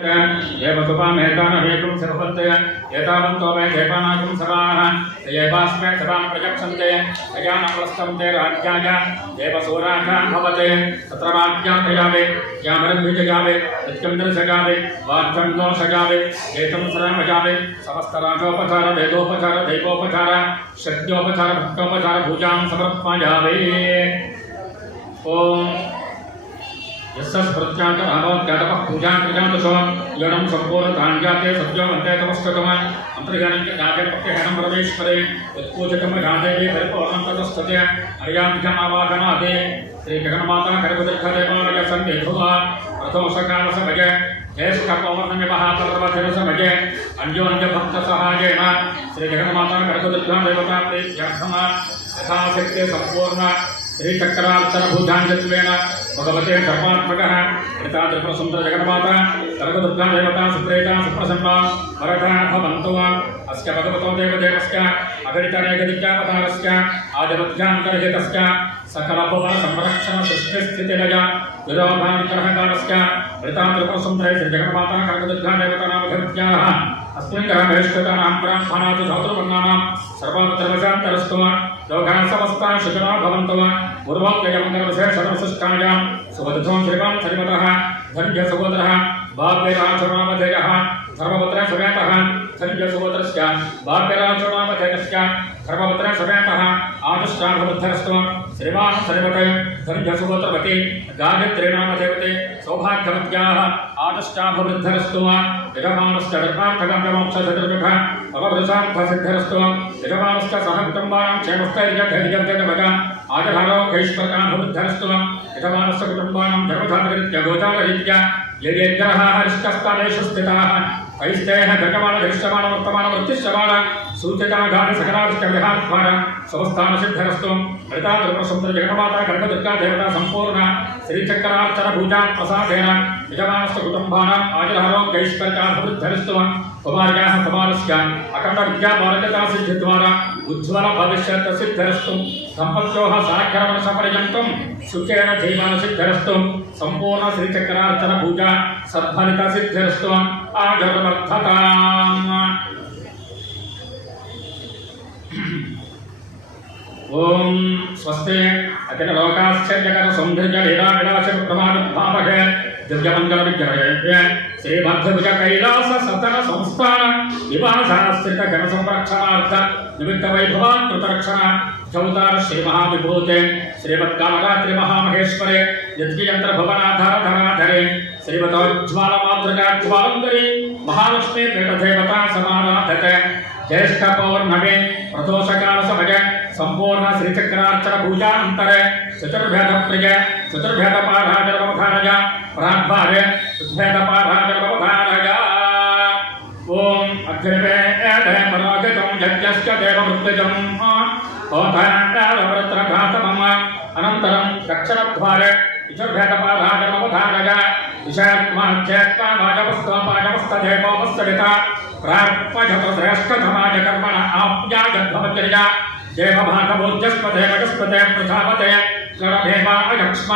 देवसुपामेकानवेकुं सर्वन्ते एतावन्तो वै देवानाकुं सर्वाः एवास्मै सदां प्रजक्षन्ते अजानवस्तन्ते राज्याय देवसूराः भवते तत्र वाक्यात्रयावे यामरन्भिजयावे नित्यन्द्रसजावे वाक्यन्दो सजावे एतं सर्वमजावे समस्तराजोपचार वेदोपचार दैवोपचार शक्त्योपचार भक्तोपचार पूजां समर्पयावे। ओम यस्य स्मृत्यान्तरावत्यातपः पूजां कृजान्तशो यणं सम्पूर्णधान्याते सत्योमन्ते तमस्ततम अन्तर्यानं च जाते प्रत्यहनं परमेश्वरे यत्पूजकं जातेवे परिपूर्णं ततस्तते अर्याभ्यमावाहनादे श्रीजगन्माता कर्मदीर्घदेवालय सन्निधुः रथोषकालसमय ज्येष्ठपौर्णमिमहापर्वतिरसमये अन्योन्यभक्तसहायेन श्रीजगन्माता कर्मदीर्घदेवता प्रीत्यर्थं यथाशक्ति सम्पूर्ण श्रीचक्रार्चन भूजांजत्वेन भगवते सर्वात्मकः कृता त्रिपुरसुन्दर जगन्माता सर्वदुर्गा देवता सुप्रेता सुप्रसन्ना वरदा भवन्तु। अस्य भगवतो देवदेवस्य अगणितनेकदिव्यावतारस्य आदिमध्यान्तरहितस्य सकलभुवन संरक्षण सृष्टिस्थितिलय विरोधानिग्रहकारस्य कृता त्रिपुरसुन्दरे श्रीजगन्माता कर्मदुर्गा देवता नामधर्त्याः अस्मिन् ग्रहमेष्टकानां ब्राह्मणात् धौतृवर्णानां सर्वत्र लोकाः समस्ताः सुखिनो भवन्तु। पूर्वोक्तयमङ्गलविशेषणविशिष्टायां सुवधुः श्रीमान् श्रीमतः धन्यसहोदरः भाग्यराजनामधेयः धर्मपुत्रः समेतः धन्यसहोदरस्य भाग्यराजनामधेयस्य धर्मपुत्रः समेतः आदिष्टाभवद्धरस्तु श्रीमान् श्रीमते धन्यसहोदरवती गायत्रीनामदेवते सौभाग्यवत्याः आदिष्टाभवद्धरस्तु यजमानस्य धर्मार्थगम्यमोक्षचतुर्विधः भवभृशार्थसिद्धिरस्तु यजमानस्य सहकुटुम्बानां क्षेमस्थैर्यधैर्यं आजभारोगैश्वर्याभवद्धरस्तु यजमानस्य कुटुम्बानां धर्मधातरीत्या गोचाररीत्या ये ग्रहाः हरिष्टस्थानेषु स्थिताः तैस्तेः गतमानधृष्टमानवर्तमानवृत्तिश्चमान सूचिताघानि सकलाविष्टविहारद्वार समस्थानसिद्धिरस्तु हरिता त्रिपुरसुन्दर जगन्माता कर्मदुर्गा देवता सम्पूर्ण श्रीचक्रार्चन पूजा प्रसादेन यजमानस्य कुटुम्बानाम् आजभारोगैश्वर्याभवद्धरस्तु कुमार्याः कुमारस्य अखण्ड विद्यापारगतासिद्धिद्वारा उज्ज्वल भविष्यत् सिद्धिरस्तु सम्पत्योः साक्षरवर्षपर्यन्तं सुखेन जीवनसिद्धिरस्तु सम्पूर्ण श्रीचक्रार्चन पूजा सद्फलित सिद्धिरस्तु आजन्मर्थताम्। ओम स्वस्ति अखिल लोकाश्चर्यकर सौंदर्य लीला विलास प्रमाणभावहे दिव्यमंगल विग्रहे श्रीभद्रभुज कैलास सतन संस्थान निवासाश्रित जन संरक्षणार्थ निमित्त वैभवान् कृतरक्षण चौतार श्री महाविभूते श्रीमत्कालरात्रि महामहेश्वरे यज्ञयंत्र भवनाधार धराधरे श्रीमतोज्ज्वाल मातृका ज्वालंकरी महालक्ष्मी पीठदेवता समाराधते ज्येष्ठ पौर्णमे प्रदोषकाल समय संपूर्ण श्रीचक्रार्चन पूजानंतरे चतुर्भेद प्रिय चतुर्भेद पाठाजलमवधारय प्राग्भारे चतुर्भेद पाठाजलमवधारय। ओम अग्निवेदे पराजितं यज्ञस्य देवमृत्युजं होतारवृत्रघातमम् अनन्तरं दक्षिणद्वारे चतुर्भेद पाठाजलमवधारय विषयात्माध्यत्मावाजवस्तदेवोपस्तरिता प्राप्पजत श्रेष्ठधमाज कर्मण आप्याजद्भवचर्या देवभागभोज्यस्पते वजस्पते प्रजापते गणभेवायक्ष्म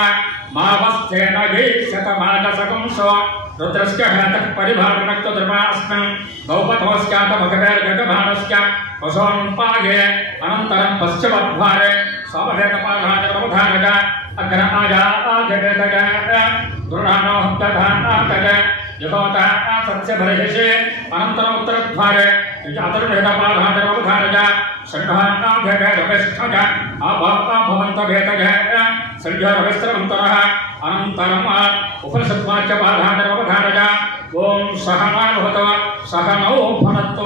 मावस्थेन गीक्षतमानसकुंसो रुद्रस्य हेतः परिभावनक्तधर्मास्मिन् गौपथोस्यातमखवेर्गजभानस्य वसोन्पागे अनन्तरं पश्चिमद्वारे सामवेदपाधानवधानज अग्रमाजाजवेदज दृढानोहब्दधानातज यतोता सत्स्यभरहिषे अनन्तरम् उत्तरद्वारे अतुर्भेदपाधानवधानज षण्ढानाभेदवेष्ठज भवन्तभेदज सञ्जरविस्त्रमन्तरः अनन्तरम् उपनिषद्वाच्यपाधानवधानज ओम सहनावतु सहनौ भुनक्तु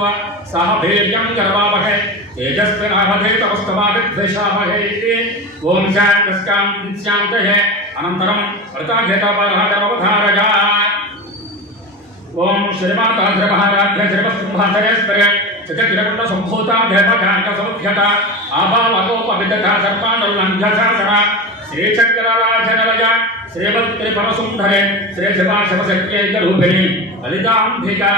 सह वीर्यं करवावहै तेजस्विनावधीतमस्तमाविद्विषावहै। ओम शान्तस्कान्त्यान्तये अनन्तरं वृताभेदपाधानवधानज। ओम श्रीमाता महाराज्य श्रीमत्सिंहासनेश्वरे चित्रकिरकुण्ड सम्भूता देवकार्कसमुख्यता आबालकोपविदधा सर्वानुल्लङ्घ्यशासना श्रीचक्रराजनलय श्रीमत्त्रिपुरसुन्दरे श्रीशिवाशिवशक्त्यैकरूपिणी ललिताम्बिका।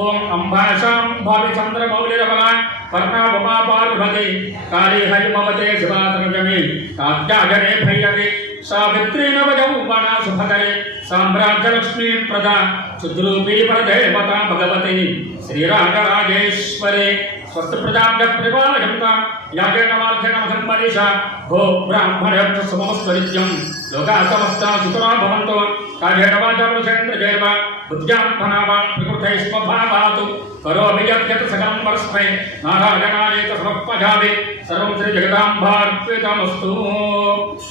ओम अंबाशां भाविचन्द्रमौलिरमला कर्णावमा पार्वती काली हैमवते शिवातनुजमी कात्यायने भैरवी सावित्री नवयौवना सुभगरे సామ్రాజ్యలక్ష్మీ ప్రదా చుద్రూపీ పరదేవత భగవతి శ్రీరాజరాజేశ్వరి స్వస్తి ప్రజాభ్య పరిపాలయంత యాగేన మార్గేణ మహమ్మనీష భో బ్రాహ్మణేభ్య సమస్తు నిత్యం లోకా సమస్తా సుఖినో భవంతు కాయేన వాచా వృషేంద్రియైవ బుద్ధ్యాత్మనా వా ప్రకృతై స్వభావాత్ కరోమి యద్యత్ సకలం పరస్మై నారాయణాయేత సమర్పయామి సర్వం శ్రీ జగదాంబార్పితమస్తు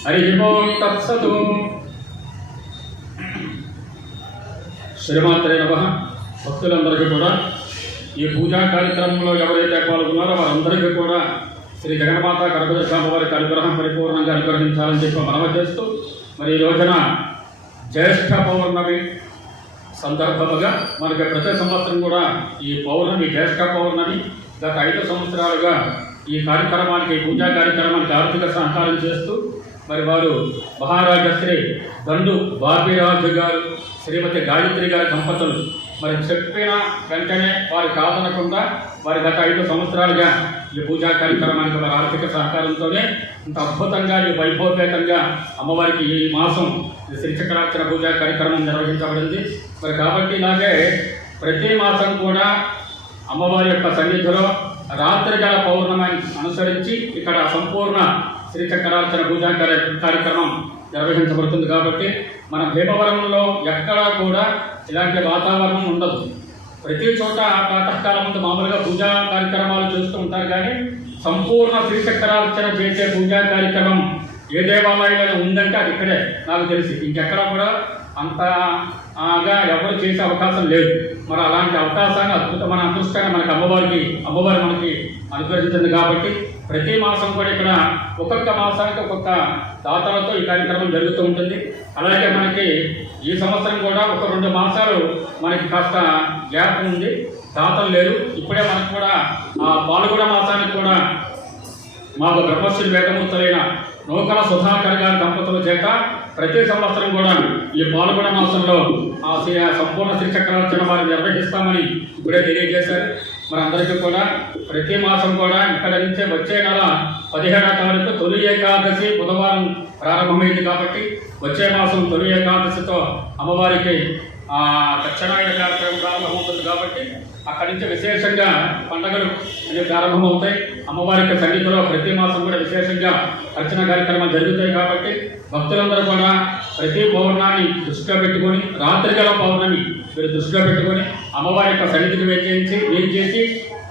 హరి ఓం తత్సతు. శ్రీమాత్రే నమః. భక్తులందరికీ కూడా ఈ పూజా కార్యక్రమంలో ఎవరైతే పాల్గొన్నారో వారందరికీ కూడా శ్రీ జగన్మాత కనకదుర్గమ్మ వారి అనుగ్రహం పరిపూర్ణంగా అనుగ్రహించాలని చెప్పి మనవి చేస్తూ, మరి ఈ రోజున జ్యేష్ఠ పౌర్ణమి సందర్భముగా మనకి ప్రతి సంవత్సరం కూడా ఈ పౌర్ణమి జ్యేష్ఠ పౌర్ణమి గత 5 సంవత్సరాలుగా ఈ కార్యక్రమానికి పూజా కార్యక్రమానికి ఆర్థిక సహకారం చేస్తూ మరి వారు మహారాజశ్రీ దండు బాబిరాజు గారు శ్రీమతి గాయత్రి గారి దంపతులు మరి చెప్పిన వెంటనే వారు కాదనకుండా వారి గత 5 సంవత్సరాలుగా ఈ పూజా కార్యక్రమానికి వారి ఆర్థిక సహకారంతోనే ఇంత అద్భుతంగా ఈ వైభవపేతంగా అమ్మవారికి ఈ మాసం శ్రీచక్రార్చన పూజా కార్యక్రమం నిర్వహించబడింది. మరి కాబట్టి ఇలాగే ప్రతి మాసం కూడా అమ్మవారి యొక్క సన్నిధిలో రాత్రికాల పౌర్ణమిని అనుసరించి ఇక్కడ సంపూర్ణ శ్రీచక్రార్చన పూజా కార్యక్రమం నిర్వహించబడుతుంది. కాబట్టి మన భీమవరంలో ఎక్కడా కూడా ఇలాంటి వాతావరణం ఉండదు. ప్రతి చోట ప్రాతకాలం ముందు మామూలుగా పూజా కార్యక్రమాలు చూస్తూ ఉంటారు, కానీ సంపూర్ణ శ్రీచక్రార్చన చేసే పూజా కార్యక్రమం ఏ దేవాలయంలో ఉందంటే అది ఇక్కడే నాకు తెలిసి. ఇంకెక్కడా కూడా అంతగా ఎవరు చేసే అవకాశం లేదు. మరి అలాంటి అవకాశాన్ని అద్భుతమైన అదృష్టాన్ని మనకి అమ్మవారు మనకి అనుగ్రహించింది. కాబట్టి ప్రతి మాసం కూడా ఇక్కడ ఒక్కొక్క మాసానికి ఒక్కొక్క దాతలతో ఈ కార్యక్రమం జరుగుతూ ఉంటుంది. అలాగే మనకి ఈ సంవత్సరం కూడా ఒక 2 మాసాలు మనకి కాస్త గ్యాప్ ఉంది, దాతలు లేరు. ఇప్పుడే మనకు కూడా ఆ పాల్గొన మాసానికి కూడా మాకు బ్రహ్మశ్రీ వేదమూర్తులైన నూకల సుధాకర్ గారి దంపతుల చేత ప్రతి సంవత్సరం కూడా ఈ పాల్గొన మాసంలో ఆ సంపూర్ణ శ్రీచక్రార్చన వారు నిర్వహిస్తామని ఇప్పుడే తెలియజేశారు. మరి అందరికీ కూడా ప్రతి మాసం కూడా ఇక్కడ నుంచే వచ్చే నెల 17వ తారీఖు తొలి ఏకాదశి బుధవారం ప్రారంభమైంది. కాబట్టి వచ్చే మాసం తొలి ఏకాదశితో అమ్మవారికి దక్షిణాయన కార్యక్రమం ప్రారంభమవుతుంది. కాబట్టి అక్కడి నుంచి విశేషంగా పండుగలు అనేవి ప్రారంభమవుతాయి. అమ్మవారికి సన్నిధిలో ప్రతి మాసం కూడా విశేషంగా అర్చన కార్యక్రమాలు జరుగుతాయి. కాబట్టి భక్తులందరూ కూడా ప్రతి పౌర్ణాన్ని దృష్టిలో పెట్టుకొని, రాత్రికాల పౌర్ణమి మీరు దృష్టిలో పెట్టుకొని అమ్మవారి యొక్క సన్నిధికి వేయించేసి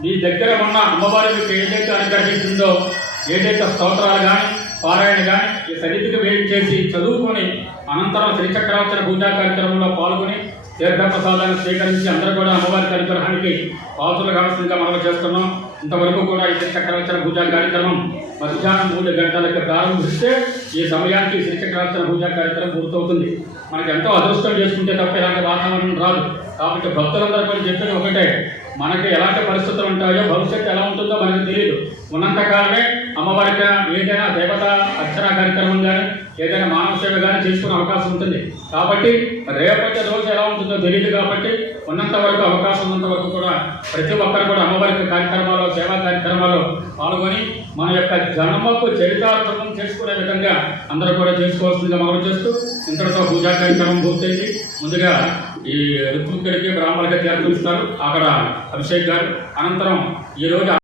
మీ దగ్గర ఉన్న అమ్మవారి మీకు ఏదైతే అనుగ్రహించిందో, ఏదైతే స్తోత్రాలు కానీ పారాయణ కానీ ఈ సన్నిధికి వేయించేసి చదువుకొని అనంతరం శ్రీచక్రార్చన పూజా కార్యక్రమంలో పాల్గొని తీర్థప్రసాదాన్ని స్వీకరించి అందరూ కూడా అమ్మవారి అనుగ్రహానికి పాత్రలు కావాల్సిందిగా మనం చేస్తున్నాం. ఇంతవరకు కూడా ఈ శ్రీచక్రార్చన పూజా కార్యక్రమం మధ్యాహ్నం 3 గంటలకు ప్రారంభిస్తే ఈ సమయానికి శ్రీచక్రార్చన పూజా కార్యక్రమం పూర్తవుతుంది. మనకు ఎంతో అదృష్టం చేసుకుంటే తప్ప ఇలాంటి వాతావరణం రాదు. కాబట్టి భక్తులందరూ కూడా చెప్పేది ఒకటే, మనకి ఎలాంటి పరిస్థితులు ఉంటాయో భవిష్యత్తు ఎలా ఉంటుందో మనకు తెలియదు. ఉన్నంతకాలమే అమ్మవారికి ఏదైనా దేవత అర్చన కార్యక్రమం కానీ ఏదైనా మానవ సేవ కానీ చేసుకునే అవకాశం ఉంటుంది. కాబట్టి రేపటి రోజు ఎలా ఉంటుందో తెలియదు. కాబట్టి ఉన్నంత వరకు అవకాశం ఉన్నంత వరకు కూడా ప్రతి ఒక్కరు కూడా అమ్మవారికి కార్యక్రమాలు సేవా కార్యక్రమాల్లో పాల్గొని మన యొక్క జన్మకు చరితార్థం చేసుకునే విధంగా అందరూ కూడా చేసుకోవాల్సిందిగా మనం చేస్తూ ఇంతటితో పూజా కార్యక్రమం పూర్తయింది. ముందుగా ఈ ఋత్వికుడికి బ్రాహ్మణుడికి తీర్థం ఇస్తారు, అక్కడ అభిషేక్ గారు. అనంతరం ఈరోజు